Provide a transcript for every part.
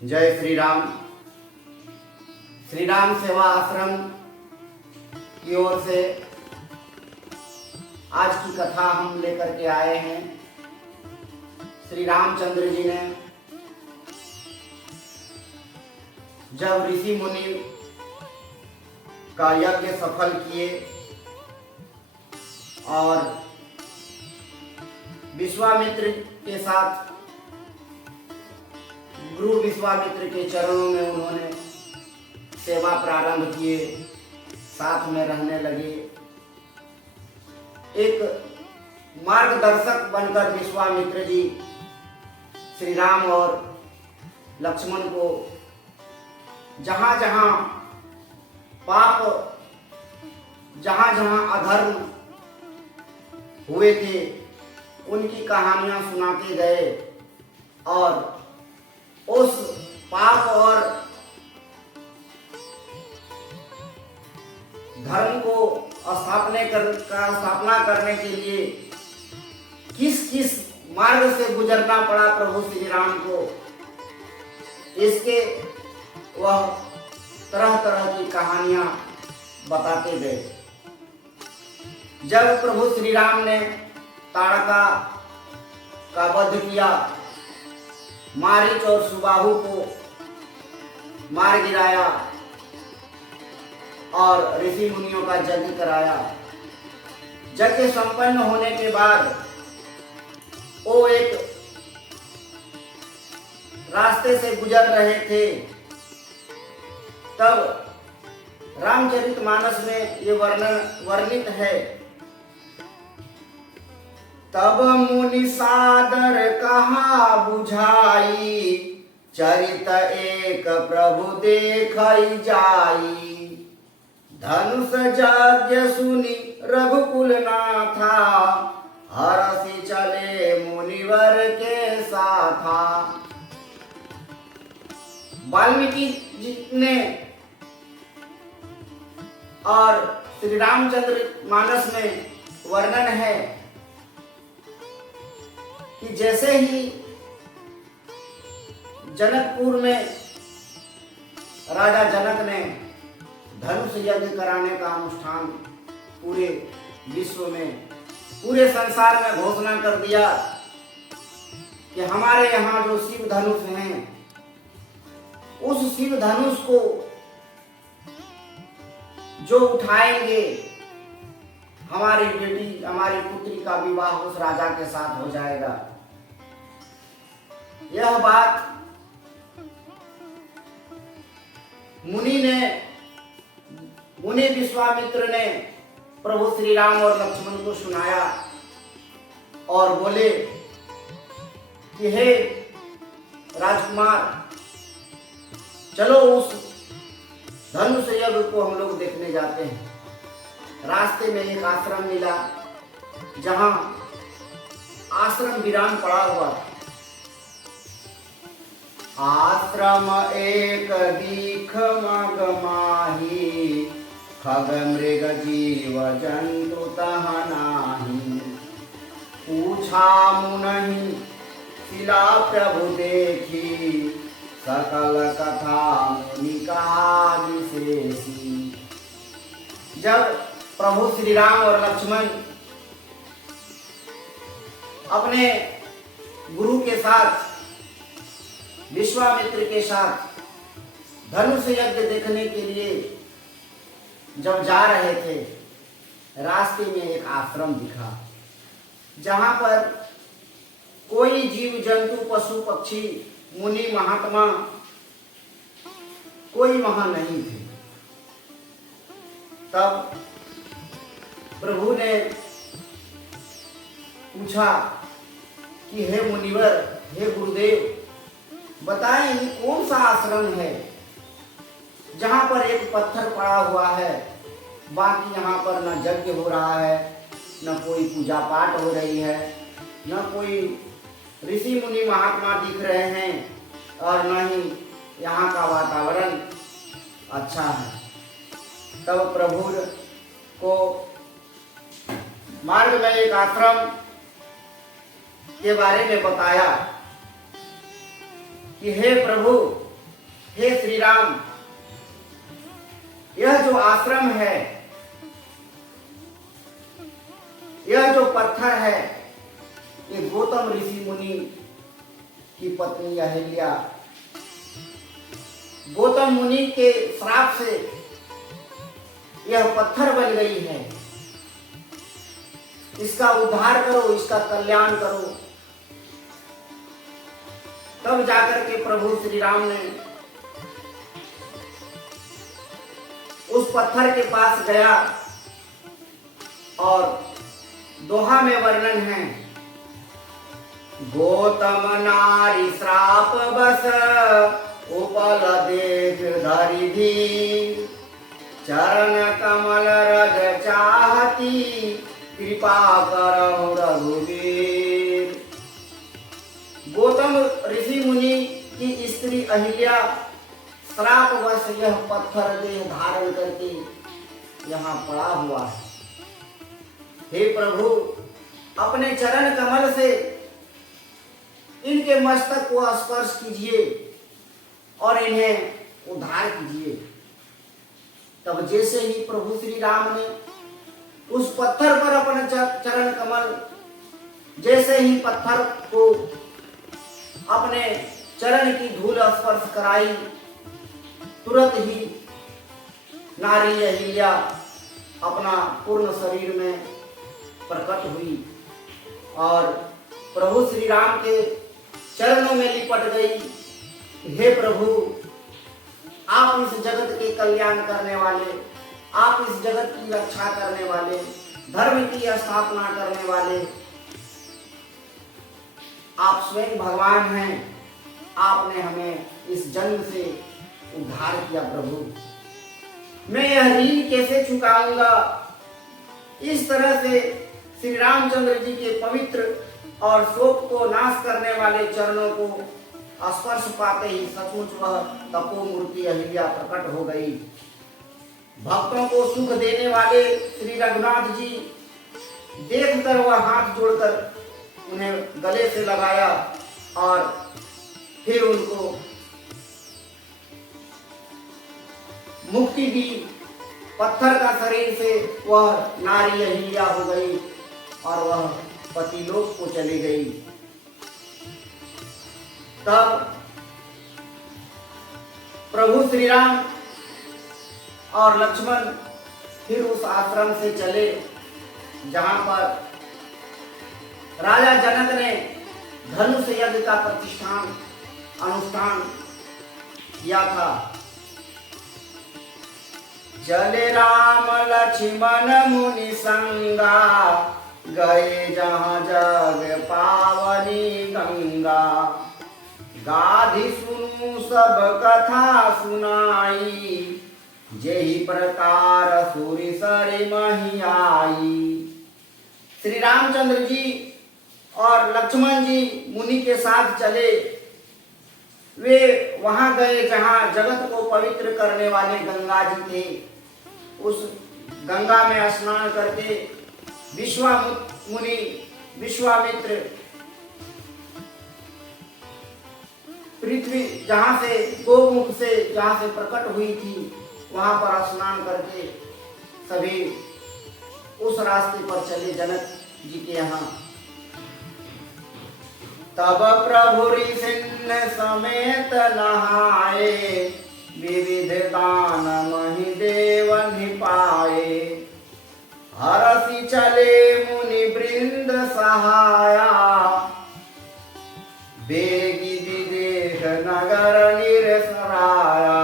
जय श्री राम। श्री राम सेवा आश्रम की ओर से आज की कथा हम लेकर के आए हैं। श्री रामचंद्र जी ने जब ऋषि मुनि का यज्ञ सफल किए और विश्वामित्र के साथ गुरु विश्वामित्र के चरणों में उन्होंने सेवा प्रारंभ किए, साथ में रहने लगे। एक मार्गदर्शक बनकर विश्वामित्र जी श्री राम और लक्ष्मण को जहाँ जहाँ पाप, जहाँ जहाँ अधर्म हुए थे उनकी कहानियां सुनाते गए और उस पाप और धर्म को स्थापना करने के लिए किस किस मार्ग से गुजरना पड़ा प्रभु श्री राम को, इसके वह तरह तरह की कहानियां बताते गए। जब प्रभु श्री राम ने ताड़का का वध किया, मारीच और सुबाहु को मार गिराया और ऋषि मुनियों का यज्ञ कराया। यज्ञ संपन्न होने के बाद वो एक रास्ते से गुजर रहे थे, तब रामचरितमानस में ये वर्णित है। तब मुनि सादर कहा बुझाई, चरित एक प्रभु देखई जाई। धनुष यज्ञ सुनी रघुकुल नाथा, हरषि चले मुनिवर के साथा। वाल्मीकि जी ने और श्री रामचंद्र मानस में वर्णन है कि जैसे ही जनकपुर में राजा जनक ने धनुष यज्ञ कराने का अनुष्ठान पूरे विश्व में, पूरे संसार में घोषणा कर दिया कि हमारे यहाँ जो शिव धनुष हैं, उस शिव धनुष को जो उठाएंगे, हमारी बेटी, हमारी पुत्री का विवाह उस राजा के साथ हो जाएगा। यह बात मुनि विश्वामित्र ने प्रभु श्री राम और लक्ष्मण को सुनाया और बोले कि हे राजकुमार, चलो उस धनुष यज्ञ को हम लोग देखने जाते हैं। रास्ते में एक आश्रम मिला, जहां आश्रम वीरान पड़ा हुआ था। आश्रम एक दीख मग माही, खग मृग जीव जंतु तह नाही। पूछा मुनहि शिला प्रभु देखी, सकल कथा मुनि कहा विशेषी। जब प्रभु श्री राम और लक्ष्मण अपने गुरु के साथ, विश्वामित्र के साथ धनुष यज्ञ देखने के लिए जब जा रहे थे, रास्ते में एक आश्रम दिखा, जहां पर कोई जीव जंतु, पशु पक्षी, मुनि महात्मा कोई वहां नहीं थे। तब प्रभु ने पूछा कि हे मुनिवर, हे गुरुदेव, बताएं ये कौन सा आश्रम है जहां पर एक पत्थर पड़ा हुआ है, बाकी यहाँ पर न यज्ञ हो रहा है, न कोई पूजा पाठ हो रही है, न कोई ऋषि मुनि महात्मा दिख रहे हैं और न ही यहाँ का वातावरण अच्छा है। तब प्रभु को मार्ग में एक आश्रम के बारे में बताया कि हे प्रभु, हे श्री राम, यह जो आश्रम है, यह जो पत्थर है, ये गौतम ऋषि मुनि की पत्नी अहिल्या गौतम मुनि के श्राप से यह पत्थर बन गई है। इसका उद्धार करो, इसका कल्याण करो। तब जाकर के प्रभु श्री राम ने उस पत्थर के पास गया और दोहा में वर्णन है, गौतम नारी श्राप बस उपल देख धरि धीर, चरण कमल रज चाहती कृपा करहु रघुवीर। गौतम ऋषि मुनि की स्त्री अहिल्या श्रापवश यह पत्थर देह धारण करके यहाँ पड़ा हुआ है। हे प्रभु, अपने चरण कमल से इनके मस्तक को स्पर्श कीजिए और इन्हें उद्धार कीजिए। तब जैसे ही प्रभु श्री राम ने उस पत्थर पर अपने चरण कमल, जैसे ही पत्थर को अपने चरण की धूल स्पर्श कराई, तुरंत ही नारी अहिल्या अपना पूर्ण शरीर में प्रकट हुई और प्रभु श्री राम के चरणों में लिपट गई। हे प्रभु, आप इस जगत के कल्याण करने वाले, आप इस जगत की रक्षा करने वाले, धर्म की स्थापना करने वाले, आप स्वयं भगवान हैं। आपने हमें इस जन्म से उद्धार किया। प्रभु, मैं यह ऋण कैसे चुकाऊंगा? इस तरह से श्री रामचंद्र जी के पवित्र और शोक को नाश करने वाले चरणों को स्पर्श पाते ही सचमुच वह तपोमूर्ति अहिल्या प्रकट हो गई। भक्तों को सुख देने वाले श्री रघुनाथ जी देखकर वह हाथ जोड़कर उन्हें गले से लगाया और फिर उनको मुक्ति दी। पत्थर का शरीर से वह नारी अहिल्या हो गई और वह पतिलोक को चली गई। तब प्रभु श्री राम और लक्ष्मण फिर उस आश्रम से चले जहां पर राजा जनक ने धनुष यज्ञ का अनुष्ठान किया था। चले राम लक्ष्मण मुनि संगा, गए जहाँ जग पावनी गंगा। गाधी सुनु सब कथा सुनाई, जेहि प्रकार सूरी सरी मही आई। श्री रामचंद्र जी और लक्ष्मण जी मुनि के साथ चले। वे वहां गए जहां जगत को पवित्र करने वाले गंगा जी थे। उस गंगा में स्नान करके विश्वामित्र पृथ्वी जहां से गोमुख से जहां से प्रकट हुई थी, वहां पर स्नान करके सभी उस रास्ते पर चले जनक जी के यहाँ। तब प्रभु ऋषिन समेत नहाए, विविध दान मही देव निपाए। हरसि चले मुनि वृंद सहाया, बेगी विदेह नगर निरसराया।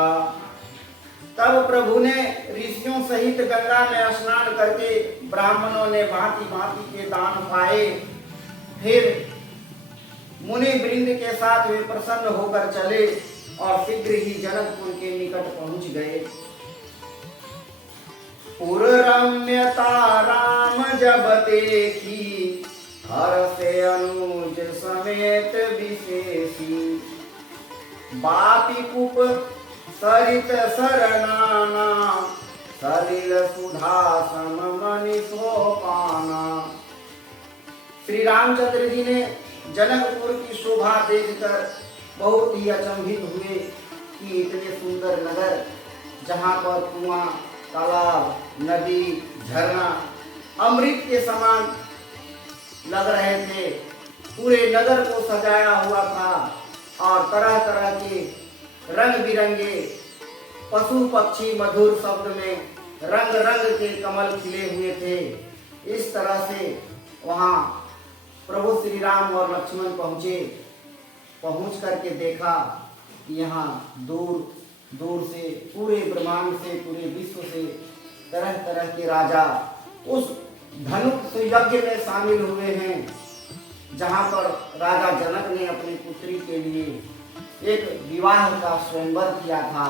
तब प्रभु ने ऋषियों सहित गंगा में स्नान करके ब्राह्मणों ने भांति भांति के दान पाए। फिर मुनि वृंद के साथ वे प्रसन्न होकर चले और शीघ्र ही जनकपुर के निकट पहुंच गए। पुर रम्यता राम जब देखी, हर्षे अनुज समेत विशेषी। बापी कुप सरित सरनाना, सलिल सुधा सम मनि सोपाना। श्री रामचंद्र जी ने जनकपुर की शोभा देखकर बहुत ही अचंभित हुए कि इतने सुंदर नगर जहाँ पर कुआं, तालाब, नदी, झरना अमृत के समान लग रहे थे। पूरे नगर को सजाया हुआ था और तरह तरह के रंग बिरंगे पशु पक्षी मधुर शब्द में रंग रंग के कमल खिले हुए थे। इस तरह से वहाँ प्रभु श्री राम और लक्ष्मण पहुँचे। पहुँच करके देखा कि यहाँ दूर दूर से, पूरे ब्रह्मांड से, पूरे विश्व से तरह तरह के राजा उस धनुष यज्ञ में शामिल हुए हैं, जहाँ पर राजा जनक ने अपनी पुत्री के लिए एक विवाह का स्वयंवर किया था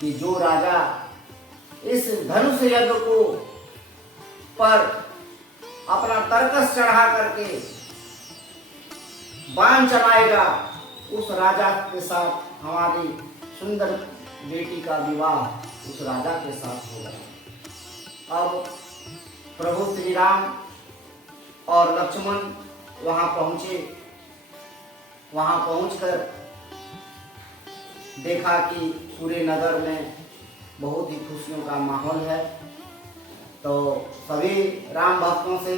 कि जो राजा इस धनुष यज्ञ को पर अपना तरकस चढ़ा करके बाण चलाएगा, उस राजा के साथ हमारी सुंदर बेटी का विवाह उस राजा के साथ होगा। अब प्रभु श्री राम और लक्ष्मण वहां पहुंचे। वहां पहुंचकर देखा कि पूरे नगर में बहुत ही खुशियों का माहौल है। तो सभी राम भक्तों से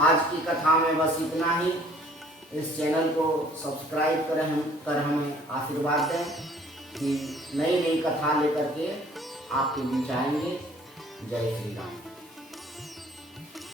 आज की कथा में बस इतना ही। इस चैनल को सब्सक्राइब कर हमें आशीर्वाद दें कि नई नई कथा लेकर के आपके बीच आएंगे। जय श्री राम।